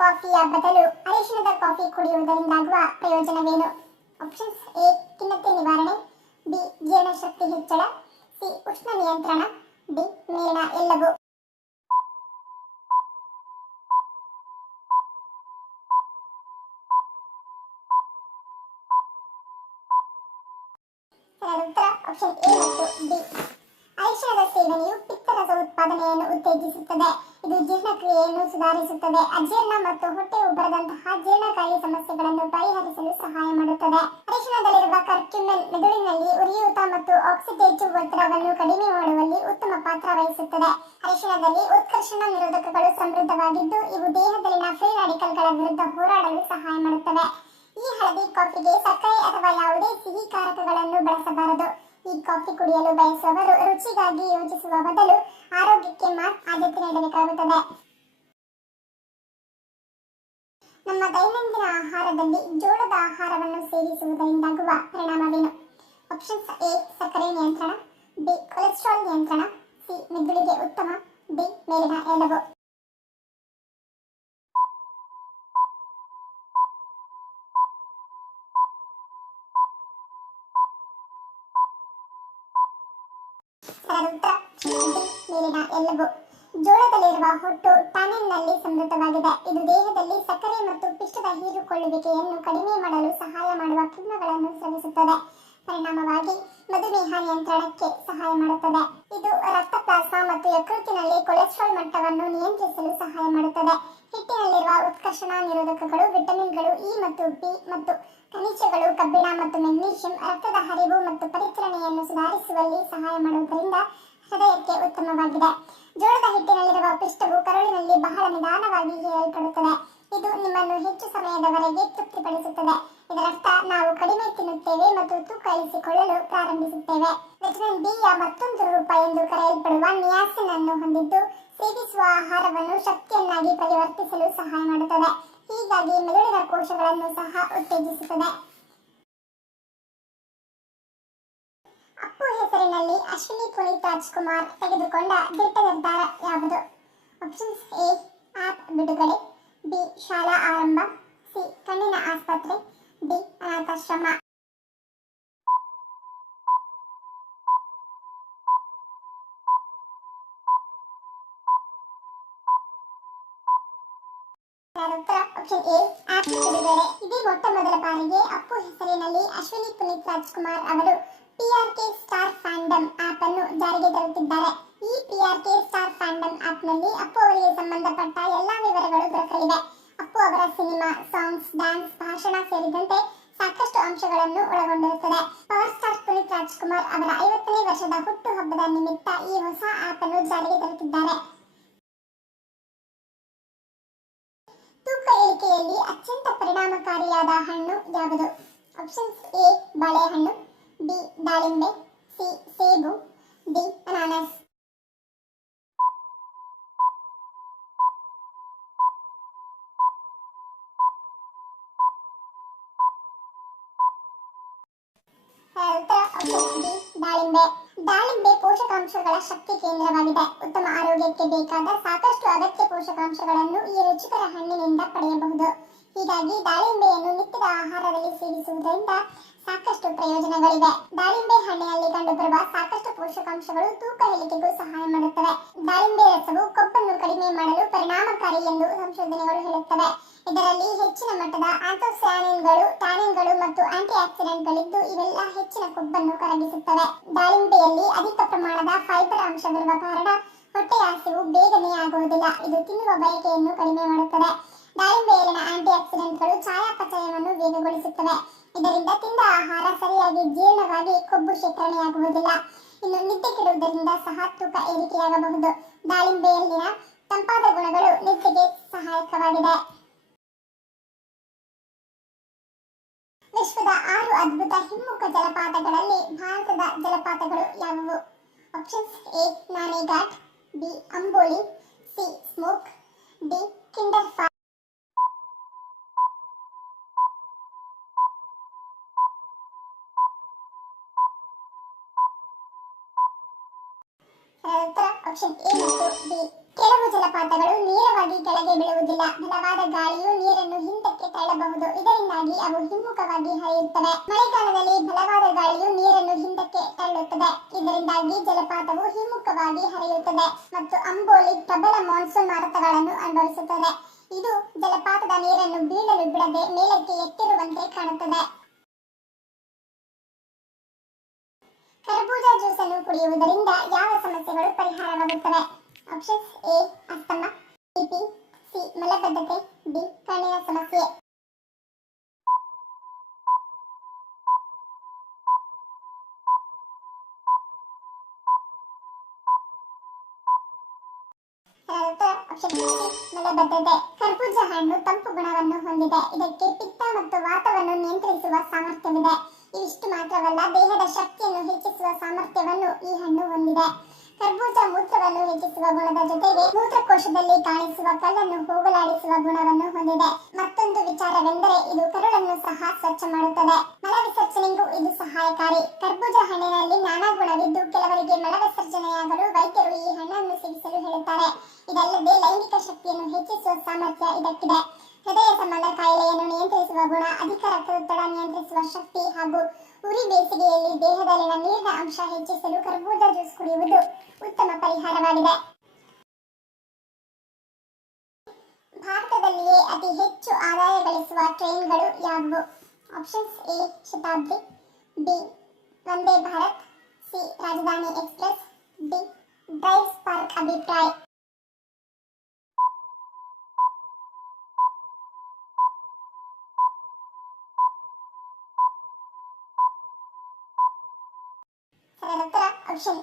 ಕಾಫಿಯ ಬದಲು ಅರಿಶಿಣದ ಕಾಫಿ ಕುಡಿಯುವುದರಿಂದಾಗುವ ಪ್ರಯೋಜನವೇನು? Options: A. ಖಿನ್ನತೆ ನಿವಾರಣೆ, ಬಿ. ಜೀರ್ಣಶಕ್ತಿ ಹೆಚ್ಚಳ, ಸಿ. ಉಷ್ಣ ನಿಯಂತ್ರಣ, ಡಿ. ಮೇಲಿನ ಎಲ್ಲವೂ. ಉತ್ತರ ಆಪ್ಷನ್ ಎ ಮತ್ತು ಡಿ. ಅರಿಶಿಣದ ಸೇವನೆಯು ಪಿತ್ತರಸ ಉತ್ಪಾದನೆಯನ್ನು ಉತ್ತೇಜಿಸುತ್ತದೆ. ಇದು ಜೀರ್ಣಕ್ರಿಯೆಯನ್ನು ಸುಧಾರಿಸುತ್ತದೆ. ಅಜೀರ್ಣ ಮತ್ತು ಹೊಟ್ಟೆ ಉಬ್ಬರದಂತಹ ಜೀರ್ಣಕಾರಿ ಸಮಸ್ಯೆಗಳನ್ನು ಪರಿಹರಿಸಲು ಸಹಾಯ ಮಾಡುತ್ತದೆ. ಅರಿಶಿಣದಲ್ಲಿರುವ ಕರ್ಕ್ಯುಮಿನ್ ಮೆದುಳಿನಲ್ಲಿ ಉರಿಯೂತ ಮತ್ತು ಆಕ್ಸಿಡೇಟಿವ್ ಒತ್ತಡವನ್ನು ಕಡಿಮೆ ಮಾಡುವಲ್ಲಿ ಉತ್ತಮ ಪಾತ್ರ ವಹಿಸುತ್ತದೆ. ಅರಿಶಿಣದಲ್ಲಿ ಉತ್ಕರ್ಷಣ ನಿರೋಧಕಗಳು ಸಮೃದ್ಧವಾಗಿದ್ದು, ಇವು ದೇಹದಲ್ಲಿನ ಫ್ರೀ ರಾಡಿಕಲ್ಗಳ ವಿರುದ್ಧ ಹೋರಾಡಲು ಸಹಾಯ ಮಾಡುತ್ತವೆ. ಈ ಹಳದಿ ಕಾಫಿಗೆ ಸಕ್ಕರೆ ಅಥವಾ ಯಾವುದೇ ಸಿಹಿ ಕಾರಕಗಳನ್ನು ಬಳಸಬಾರದು. ಈ ಕಾಫಿ ಕುಡಿಯಲು ಬಯಸುವವರು ರುಚಿಗಾಗಿ ಯೋಚಿಸುವ ಬದಲು ಆರೋಗ್ಯಕ್ಕೆ ಮಾತ್ರ ಆದ್ಯತೆ ನೀಡಬೇಕಾಗುತ್ತದೆ. ನಮ್ಮ ದೈನಂದಿನ ಆಹಾರದಲ್ಲಿ ಜೋಳದ ಆಹಾರವನ್ನು ಸೇವಿಸುವುದರಿಂದಾಗುವ ಪರಿಣಾಮವೇನು? Options: A. ಸಕ್ಕರೆ ನಿಯಂತ್ರಣ, ಬಿ. ಕೊಲೆಸ್ಟ್ರಾಲ್ ನಿಯಂತ್ರಣ, ಸಿ. ಮೆದುಳಿಗೆ ಉತ್ತಮ, ಡಿ. ಮೇಲಿನ ಎಲ್ಲವೂ. ಮೇಲಿನ ಎಲ್ಲವೂ. ಜೋಳದಲ್ಲಿರುವ ಹೊಟ್ಟು ಟ್ಯಾನಿನ್ನಲ್ಲಿ ಸಮೃದ್ಧವಾಗಿದೆ. ಇದು ದೇಹದಲ್ಲಿ ಸಕ್ಕರೆ ಮತ್ತು ಪಿಷ್ಟದ ಹೀರಿಕೊಳ್ಳುವಿಕೆಯನ್ನು ಕಡಿಮೆ ಮಾಡಲು ಸಹಾಯ ಮಾಡುವ ಕಿಣ್ವಗಳನ್ನು ಸ್ರವಿಸುತ್ತದೆ. ಪರಿಣಾಮವಾಗಿ ಮಧುಮೇಹ ನಿಯಂತ್ರಣಕ್ಕೆ ಸಹಾಯ ಮಾಡುತ್ತದೆ. ಇದು ರಕ್ತ ಪ್ಲಾಸ್ಮಾ ಮತ್ತು ಯಕೃತ್ತಿನಲ್ಲಿ ಕೊಲೆಸ್ಟ್ರಾಲ್ ಮಟ್ಟವನ್ನು ನಿಯಂತ್ರಿಸಲು ಸಹಾಯ ಮಾಡುತ್ತದೆ. ಹಿಟ್ಟಿನಲ್ಲಿರುವ ಉತ್ಕರ್ಷಣ ನಿರೋಧಕಗಳು, ವಿಟಮಿನ್ಗಳು ಇ ಮತ್ತು ಬಿ ಮತ್ತು ಖನಿಜಗಳು, ಕಬ್ಬಿಣ ಮತ್ತು ಮೆಗ್ನೀಷಿಯಂ ರಕ್ತದ ಹರಿವು ಮತ್ತು ಪರಿಚಲನೆಯನ್ನು ಸುಧಾರಿಸುವಲ್ಲಿ ಸಹಾಯ ಮಾಡುವುದರಿಂದ ಹೃದಯಕ್ಕೆ ಉತ್ತಮವಾಗಿದೆ. ಜೋಳದ ಹಿಟ್ಟಿನಲ್ಲಿರುವ ಪಿಷ್ಟವು ಕರುಳಿನಲ್ಲಿ ಬಹಳ ನಿಧಾನವಾಗಿ ಹೀರಲ್ಪಡುತ್ತದೆ. ಇದು ನಿಮ್ಮನ್ನು ಹೆಚ್ಚು ಸಮಯದವರೆಗೆ ತೃಪ್ತಿಪಡಿಸುತ್ತದೆ. ಇದರರ್ಥ ನಾವು ಕಡಿಮೆ ತಿನ್ನುತ್ತೇವೆ ಮತ್ತು ತೂಕ ಇಳಿಸಿಕೊಳ್ಳಲು ಪ್ರಾರಂಭಿಸುತ್ತೇವೆ. ವಿಟಮಿನ್ ಬಿ ಯ ಮತ್ತೊಂದು ರೂಪ ಎಂದು ಕರೆಯಲ್ಪಡುವ ನಿಯಾಸಿನ್ ಅನ್ನು ಹೊಂದಿದ್ದು, ಸೇವಿಸುವ ಆಹಾರವನ್ನು ಶಕ್ತಿಯನ್ನಾಗಿ ಪರಿವರ್ತಿಸಲು ಸಹಾಯ ಮಾಡುತ್ತದೆ. ಹೀಗಾಗಿ ಮೆದುಳಿನ ಕೋಶಗಳನ್ನು ಸಹ ಉತ್ತೇಜಿಸುತ್ತದೆ. ಅಪ್ಪು ಹೆಸರಿನಲ್ಲಿ ಅಶ್ವಿನಿ ಪುನೀತ್ ರಾಜ್ಕುಮಾರ್ ತೆಗೆದುಕೊಂಡ ದಿಟ್ಟ ನಿರ್ಧಾರ ಯಾವುದು? Options: A. ಆಪ್ ಬಿಡುಗಡೆ, ಬಿ. ಶಾಲಾ ಆರಂಭ, ಸಿ. ಕಣ್ಣಿನ ಆಸ್ಪತ್ರೆ, ಡಿ. ಅನಾಥಾಶ್ರಮ. Option A. ಆಪ್ ಬಿಡುಗಡೆ. ಇದೇ ಮೊಟ್ಟ ಮೊದಲ ಬಾರಿಗೆ ಅಪ್ಪು ಹೆಸರಿನಲ್ಲಿ ಅಶ್ವಿನಿ ಪುನೀತ್ ರಾಜ್ಕುಮಾರ್ ಅವರು PRK ಸ್ಟಾರ್ ಫ್ಯಾಂಡಮ್ ಆಪ್ ಅನ್ನು ಜಾರಿಗೆ ತರುತ್ತಿದ್ದಾರೆ. ಈ PRK ಸ್ಟಾರ್ ಫ್ಯಾಂಡಮ್ ಆಪ್ ನಲ್ಲಿ ಅಪ್ಪು ಅವರಿಗೆ ಸಂಬಂಧಪಟ್ಟ ಎಲ್ಲಾ ವಿವರಗಳು ದೊರಕಲಿವೆ. ಅಪ್ಪು ಅವರ ಸಿನಿಮಾ, ಸಾಂಗ್ಸ್, ಡ್ಯಾನ್ಸ್, ಭಾಷಣ ಸೇರಿದಂತೆ ಸಾಕಷ್ಟು ಅಂಶಗಳನ್ನು ಒಳಗೊಂಡಿರುತ್ತದೆ. ಪವರ್ ಸ್ಟಾರ್ ಪುನೀತ್ ರಾಜ್ಕುಮಾರ್ ಅವರ 50ನೇ ವರ್ಷದ ಹುಟ್ಟುಹಬ್ಬದ ನಿಮಿತ್ತ ಈ ಹೊಸ ಆಪ್ ಅನ್ನು ಜಾರಿಗೆ ತರುತ್ತಿದ್ದಾರೆ. ತೂಕ ಇಳಿಕೆಯಲ್ಲಿ ಅತ್ಯಂತ ಪರಿಣಾಮಕಾರಿಯಾದ ಹಣ್ಣು ಯಾವುದು? Options: A. ಬಾಳೆಹಣ್ಣು, ಬಿ. ದಾಳಿಂಬೆ, ಸಿ. ಸೇಬು, ಡಿ. ಅನಾನಸ್. ದಾಳಿಂಬೆ. ದಾಳಿಂಬೆ ಪೋಷಕಾಂಶಗಳ ಶಕ್ತಿ ಕೇಂದ್ರವಾಗಿದೆ. ಉತ್ತಮ ಆರೋಗ್ಯಕ್ಕೆ ಬೇಕಾದ ಸಾಕಷ್ಟು ಅಗತ್ಯ ಪೋಷಕಾಂಶಗಳನ್ನು ಈ ರುಚಿಕರ ಹಣ್ಣಿನಿಂದ ಪಡೆಯಬಹುದು. ಹೀಗಾಗಿ ದಾಳಿಂಬೆಯನ್ನು ನಿತ್ಯದ ಆಹಾರದಲ್ಲಿ ಸೇವಿಸುವುದರಿಂದ ಸಾಕಷ್ಟು ಪ್ರಯೋಜನಗಳಿವೆ. ದಾಳಿಂಬೆ ಹಣ್ಣಿನಲ್ಲಿ ಕಂಡುಬರುವ ಸಾಕಷ್ಟು ಪೋಷಕಾಂಶಗಳು ತೂಕ ಇಳಿಕೆಗೂ ಸಹಾಯ ಮಾಡುತ್ತವೆ. ದಾಳಿಂಬೆ ರಸವು ಕೊಬ್ಬನ್ನು ಕಡಿಮೆ ಮಾಡಲು ಪರಿಣಾಮಕಾರಿ ಎಂದು ಸಂಶೋಧನೆಗಳು ಹೇಳುತ್ತವೆ. ಇದರಲ್ಲಿ ಹೆಚ್ಚಿನ ಮಟ್ಟದ ಆಂಥೋಸಯಾನಿನ್ಗಳು, ಟ್ಯಾನಿನ್ಗಳು ಮತ್ತು ಆಂಟಿ ಆಕ್ಸಿಡೆಂಟ್ಗಳಿದ್ದು, ಇವೆಲ್ಲ ಹೆಚ್ಚಿನ ಕೊಬ್ಬನ್ನು ಕರಗಿಸುತ್ತವೆ. ದಾಳಿಂಬೆಯಲ್ಲಿ ಅಧಿಕ ಪ್ರಮಾಣದ ಫೈಬರ್ ಅಂಶವಿರುವ ಕಾರಣ ಹೊಟ್ಟೆಯ ಹಸಿವು ಬೇಗನೆ ಆಗುವುದಿಲ್ಲ. ಇದು ತಿನ್ನುವ ಬಯಕೆಯನ್ನು ಕಡಿಮೆ ಮಾಡುತ್ತದೆ. ದಾಳಿಂಬೆಯಲ್ಲಿನ ಆಂಟಿ ಆಕ್ಸಿಡೆಂಟ್ಗಳು ಚಯಾಪಚಯವನ್ನು ವೇಗಗೊಳಿಸುತ್ತವೆ. ಇದರಿಂದ ತಿಂದ ಆಹಾರ ಸರಿಯಾಗಿ ಜೀರ್ಣವಾಗಿ ಕೊಬ್ಬು ಶೇಖರಣೆಯಾಗುವುದಿಲ್ಲ. ಇನ್ನು ನಿದ್ದೆ ಕೆಡುವುದರಿಂದ ಸಹ ತೂಕ ಏರಿಕೆಯಾಗಬಹುದು. ದಾಳಿಂಬೆಯಲ್ಲಿನ ತಂಪಾದ ಗುಣಗಳು ನಿದ್ರೆಗೆ ಸಹಾಯಕವಾಗಿದೆ. ವಿಶ್ವದ 6 ಅದ್ಭುತ ಹಿಮ್ಮುಖ ಜಲಪಾತಗಳಲ್ಲಿ ಭಾರತದ ಜಲಪಾತಗಳು ಯಾವುವು? Options: A. Nane Ghat, B. Amboli, C. Smoke, D. Kinder fall. Option A ಮತ್ತು ಬಿ. ಕೆಲವು ಜಲಪಾತಗಳು ನೇರವಾಗಿ ಕೆಳಗೆ ಬೀಳುವುದಿಲ್ಲ. ಬಲವಾದ ಗಾಳಿಯು ನೀರನ್ನು ಹಿಂದಕ್ಕೆ ತಳ್ಳಬಹುದು. ಇದರಿಂದಾಗಿ ಅವು ಹಿಮ್ಮುಖವಾಗಿ ಹರಿಯುತ್ತವೆ. ಮಳೆಗಾಲದಲ್ಲಿ ಬಲವಾದ ಗಾಳಿಯು ನೀರನ್ನು ಹಿಂದಕ್ಕೆ ತಳ್ಳುತ್ತದೆ. ಇದರಿಂದಾಗಿ ಜಲಪಾತವು ಹಿಮ್ಮುಖವಾಗಿ ಹರಿಯುತ್ತದೆ ಮತ್ತು ಅಂಬೋಲಿ ಪ್ರಬಲ ಮಾನ್ಸೂನ್ ಮಾರುತಗಳನ್ನು ಅನುಭವಿಸುತ್ತದೆ. ಇದು ಜಲಪಾತದ ನೀರನ್ನು ಬೀಳಲು ಬಿಡದೆ ಮೇಲಕ್ಕೆ ಎತ್ತಿರುವಂತೆ ಕಾಣುತ್ತದೆ. ಕರ್ಬೂಜ ಜ್ಯೂಸನ್ನು ಕುಡಿಯುವುದರಿಂದ ಯಾವ ಸಮಸ್ಯೆಗಳು ಪರಿಹಾರವಾಗುತ್ತವೆ? Options: A asthma, BP, C ಮಲಬದ್ಧತೆ, ಡಿ ಕಣ್ಣಿನ ಸಮಸ್ಯೆ. ಆಪ್ಷನ್ ಸಿ ಮಲಬದ್ಧತೆ. ಕರ್ಬೂಜ ಹಣ್ಣು ತಂಪು ಗುಣವನ್ನು ಹೊಂದಿದೆ. ಇದಕ್ಕೆ ಪಿತ್ತ ಮತ್ತು ವಾತವನ್ನು ನಿಯಂತ್ರಿಸುವ ಸಾಮರ್ಥ್ಯವಿದೆ. ಇವಿಷ್ಟು ಮಾತ್ರವಲ್ಲ, ದೇಹದ ಶಕ್ತಿಯನ್ನು ಹೆಚ್ಚಿಸುವ ಸಾಮರ್ಥ್ಯವನ್ನು ಈ ಹಣ್ಣು ಹೊಂದಿದೆ. ಕರ್ಬೂಜ ಮೂತ್ರವನ್ನು ಹೆಚ್ಚಿಸುವ ಗುಣದ ಜೊತೆಗೆ ಮೂತ್ರಕೋಶದಲ್ಲಿ ಕಾಣಿಸುವ ಕಲ್ಲನ್ನು ಹೋಗಲಾಡಿಸುವ ಗುಣವನ್ನು ಹೊಂದಿದೆ. ಮತ್ತೊಂದು ವಿಚಾರವೆಂದರೆ ಇದು ಕರುಳನ್ನು ಸಹ ಸ್ವಚ್ಛ ಮಾಡುತ್ತದೆ. ಮಲ ವಿಸರ್ಜನೆಗೂ ಇದು ಸಹಾಯಕಾರಿ. ಕರ್ಬೂಜ ಹಣ್ಣಿನಲ್ಲಿ ನಾನಾ ಗುಣವಿದ್ದು ಕೆಲವರಿಗೆ ಮಲ ವಿಸರ್ಜನೆಯಾಗಲು ವೈದ್ಯರು ಈ ಹಣ್ಣನ್ನು ಸೇವಿಸಲು ಹೇಳುತ್ತಾರೆ. ಇದಲ್ಲದೆ ಲೈಂಗಿಕ ಶಕ್ತಿಯನ್ನು ಹೆಚ್ಚಿಸುವ ಸಾಮರ್ಥ್ಯ ಇದಕ್ಕಿದೆ. ಹೃದಯ ಸಂಬಂಧ ಕಾಯಿಲೆಯನ್ನು ನಿಯಂತ್ರಿಸುವ ಗುಣ, ಅಧಿಕ ರಕ್ತದೊತ್ತಡ ನಿಯಂತ್ರಿಸುವ ಶಕ್ತಿ ಹಾಗೂ ಉರಿ ಬೇಸಿಗೆಯಲ್ಲಿ ದೇಹದಲ್ಲಿನ ನೀರಿನ ಅಂಶ ಹೆಚ್ಚಿಸಲು ಕರ್ಬೂಜ ಜ್ಯೂಸ್ ಕುಡಿಯುವುದು ಉತ್ತಮ ಪರಿಹಾರವಾಗಿದೆ. ಭಾರತದಲ್ಲಿಯೇ ಅತಿ ಹೆಚ್ಚು ಆದಾಯ ಗಳಿಸುವ ಟ್ರೈನ್ಗಳು ಯಾವುವು? Options: A Shatabdi, B Vande Bharat, C ರಾಜಧಾನಿ ಎಕ್ಸ್ಪ್ರೆಸ್, ಡಿ ಡ್ರೈವ್ ಸ್ಪಾರ್ಕ್ ಅಭಿಪ್ರಾಯ. ಆಪ್ಷನ್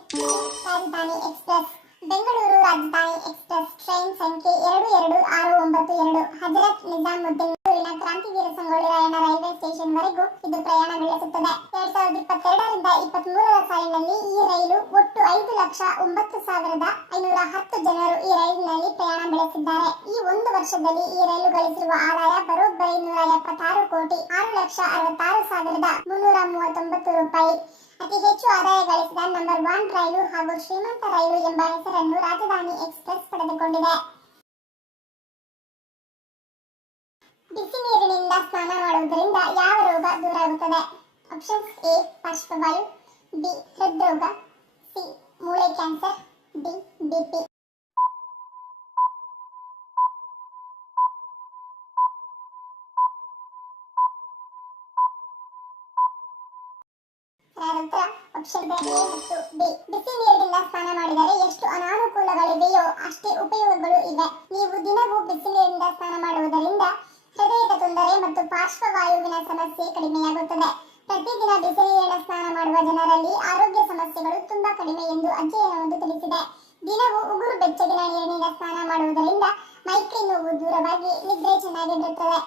ರಾಜಧಾನಿ ಎಕ್ಸ್ಪ್ರೆಸ್. ಬೆಂಗಳೂರು ರಾಜಧಾನಿ ಎಕ್ಸ್ಪ್ರೆಸ್ ಟ್ರೈನ್ ಸಂಖ್ಯೆ 22692 ಹಜರತ್ ನಿಜಾಮುದ್ದೀನ್ ಕ್ರಾಂತಿವೀರ ಸಂಗೊಳ್ಳಿ ರಾಯಣ್ಣ ರೈಲ್ವೆ ಸ್ಟೇಷನ್ ವರೆಗೂ ಇದು ಪ್ರಯಾಣ ಬೆಳೆಸುತ್ತದೆ. 2022ರಿಂದ 23ರ ಸಾಲಿನಲ್ಲಿ ಈ ರೈಲು ಒಟ್ಟು 5,09,510 ಜನರು ಈ ರೈಲಿನಲ್ಲಿ ಪ್ರಯಾಣ ಬೆಳೆಸಿದ್ದಾರೆ. ಈ ಒಂದು ವರ್ಷದಲ್ಲಿ ಈ ರೈಲು ಗಳಿಸಿರುವ ಆದಾಯ ಬರೋಬ್ಬರಿ 176 ಕೋಟಿ 6,66,339 ರೂಪಾಯಿ. ಅತಿ ಹೆಚ್ಚು ಆದಾಯ ಗಳಿಸಿದ ನಂಬರ್ 1 ರೈಲು ಹಾಗೂ ಶ್ರೀಮಂತ ರೈಲು ಎಂಬ ಹೆಸರನ್ನು ರಾಜಧಾನಿ ಎಕ್ಸ್ಪ್ರೆಸ್ ಪಡೆದುಕೊಂಡಿದೆ. ಬಿಸಿ ನೀರಿನಿಂದ ಸ್ನಾನ ಮಾಡುವುದರಿಂದ ಯಾವ ರೋಗ ದೂರಾಗುತ್ತದೆ? ಆಪ್ಷನ್ಸ್: ಎ ಪಾರ್ಶ್ವವಾಯು, ಬಿ ಹೃದ್ರೋಗ, ಸಿ ಮೂಳೆ cancer, D BP. Option A ಮತ್ತು ಬಿ. ಬಿಸಿ ನೀರಿನಿಂದ ಸ್ನಾನ ಮಾಡಿದರೆ ಎಷ್ಟು ಅನಾನುಕೂಲಗಳಿವೆಯೋ ಅಷ್ಟೇ ಉಪಯೋಗಗಳು ಇವೆ. ನೀವು ದಿನವೂ ಬಿಸಿ ನೀರಿನಿಂದ ಸ್ನಾನ ಮಾಡುವುದರಿಂದ ಹೃದಯದ ತೊಂದರೆ ಮತ್ತು ಪಾರ್ಶ್ವವಾಯುವಿನ ಸಮಸ್ಯೆ ಕಡಿಮೆಯಾಗುತ್ತದೆ. ಪ್ರತಿದಿನ ಬಿಸಿ ನೀರಿನ ಸ್ನಾನ ಮಾಡುವ ಜನರಲ್ಲಿ ಆರೋಗ್ಯ ಸಮಸ್ಯೆಗಳು ತುಂಬಾ ಕಡಿಮೆ ಎಂದು ಅಧ್ಯಯನವೊಂದು ತಿಳಿಸಿದೆ. ದಿನವೂ ಉಗುರು ಬೆಚ್ಚಗಿನ ನೀರಿನಿಂದ ಸ್ನಾನ ಮಾಡುವುದರಿಂದ ಮೈಕೈ ನೋವು ದೂರವಾಗಿ ನಿದ್ರೆ ಚೆನ್ನಾಗಿರುತ್ತದೆ.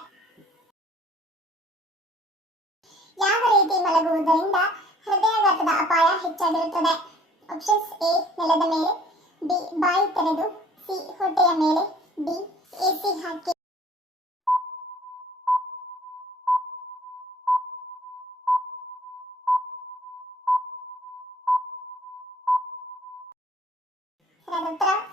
ಯಾವ ರೀತಿ ಮಲಗುವುದರಿಂದ ಹೃದಯಾಘಾತದ ಅಪಾಯ ಹೆಚ್ಚಾಗಿರುತ್ತದೆ? ಆಪ್ಷನ್ಸ್: ಎ ನೆಲದ ಮೇಲೆ, ಬಿ ಬಾಯಿ ತೆರೆದು, ಸಿ ಹೊಟ್ಟೆಯ ಮೇಲೆ, ಡಿ ಎಸಿ ಹಾಕಿ.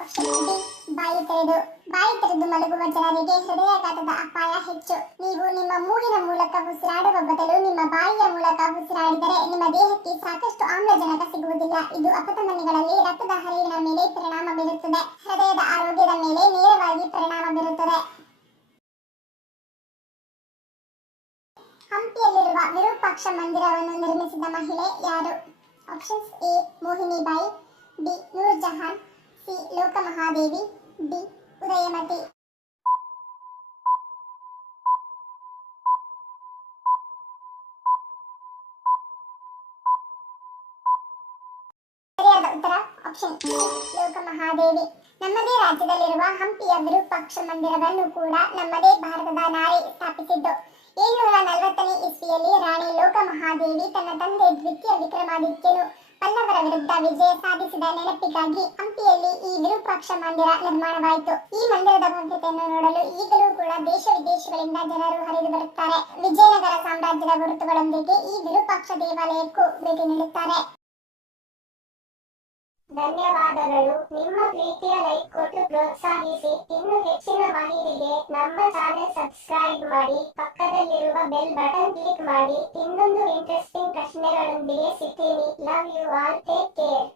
ಆಪ್ಷನ್ ಡಿ ಬಾಯಿ ತೆರೆದು. ಬಾಯಿ ತೆರೆದು ಮಲಗುವ ಜನರಿಗೆ ಹೃದಯಾಘಾತದ ಅಪಾಯ ಹೆಚ್ಚು. ನೀವು ನಿಮ್ಮ ಮೂಗಿನ ಮೂಲಕ ಉಸಿರಾಡುವ ಬದಲು ನಿಮ್ಮ ಬಾಯಿಯ ಮೂಲಕ ಉಸಿರಾಡಿದರೆ ನಿಮ್ಮ ದೇಹಕ್ಕೆ ಸಾಕಷ್ಟು ಆಮ್ಲಜನಕ ಸಿಗುವುದಿಲ್ಲ. ಇದು ಅಪಧಮನಿಗಳಲ್ಲಿ ರಕ್ತದ ಹರಿವಿನ ಮೇಲೆ ಪರಿಣಾಮ ಬೀರುತ್ತದೆ. ಹೃದಯದ ಆರೋಗ್ಯದ ಮೇಲೆ ನೇರವಾಗಿ ಪರಿಣಾಮ ಬೀರುತ್ತದೆ. ಹಂಪಿಯಲ್ಲಿರುವ ವಿರೂಪಾಕ್ಷ ಮಂದಿರವನ್ನು ನಿರ್ಮಿಸಿದ ಮಹಿಳೆ ಯಾರು? Options: A Mohinibai, B Noor Jahan, C Lokamahadevi, D Udayamati. ಸರಿಯಾದ ಉತ್ತರ ಆಪ್ಷನ್ ಸಿ ಲೋಕಮಹಾದೇವಿ. ನಮ್ಮದೇ ರಾಜ್ಯದಲ್ಲಿರುವ ಹಂಪಿಯ ವಿರೂಪಾಕ್ಷ ಮಂದಿರವನ್ನು ಕೂಡ ನಮ್ಮದೇ ಭಾರತದ ನಾರಿ ಸ್ಥಾಪಿಸಿದ್ದು. 740ನೇ ಇಸ್ವಿಯಲ್ಲಿ ರಾಣಿ ಲೋಕಮಹಾದೇವಿ ತನ್ನ ತಂದೆ ದ್ವಿತೀಯ ವಿಕ್ರಮಾದಿತ್ಯನು ಪಲ್ಲವರ ವಿರುದ್ಧ ವಿಜಯ ಸಾಧಿಸಿದ ನೆನಪಿಗಾಗಿ ಹಂಪಿಯಲ್ಲಿ ಈ ವಿರೂಪಾಕ್ಷ ಮಂದಿರ ನಿರ್ಮಾಣವಾಯಿತು. ಈ ಮಂದಿರದ ಭವ್ಯತೆಯನ್ನು ನೋಡಲು ಈಗಲೂ ಕೂಡ ದೇಶ ವಿದೇಶಗಳಿಂದ ಜನರು ಹರಿದು ಬರುತ್ತಾರೆ. ವಿಜಯನಗರ ಸಾಮ್ರಾಜ್ಯದ ಗುರುತುಗಳೊಂದಿಗೆ ಈ ವಿರೂಪಾಕ್ಷ ದೇವಾಲಯಕ್ಕೂ ಭೇಟಿ ನೀಡುತ್ತಾರೆ. ಧನ್ಯವಾದಗಳು. ನಿಮ್ಮ ಪ್ರೀತಿಯ ಲೈಕ್ ಕೊಟ್ಟು ಪ್ರೋತ್ಸಾಹಿಸಿ. ಇನ್ನು ಹೆಚ್ಚಿನ ಮಾಹಿತಿಗೆ ನಮ್ಮ ಚಾನೆಲ್ ಸಬ್ಸ್ಕ್ರೈಬ್ ಮಾಡಿ, ಪಕ್ಕದಲ್ಲಿರುವ ಬೆಲ್ ಬಟನ್ ಕ್ಲಿಕ್ ಮಾಡಿ. ಇನ್ನೊಂದು ಇಂಟ್ರೆಸ್ಟಿಂಗ್ ಪ್ರಶ್ನೆಗಳೊಂದಿಗೆ ಸಿಗ್ತೀನಿ. Love you all, take care.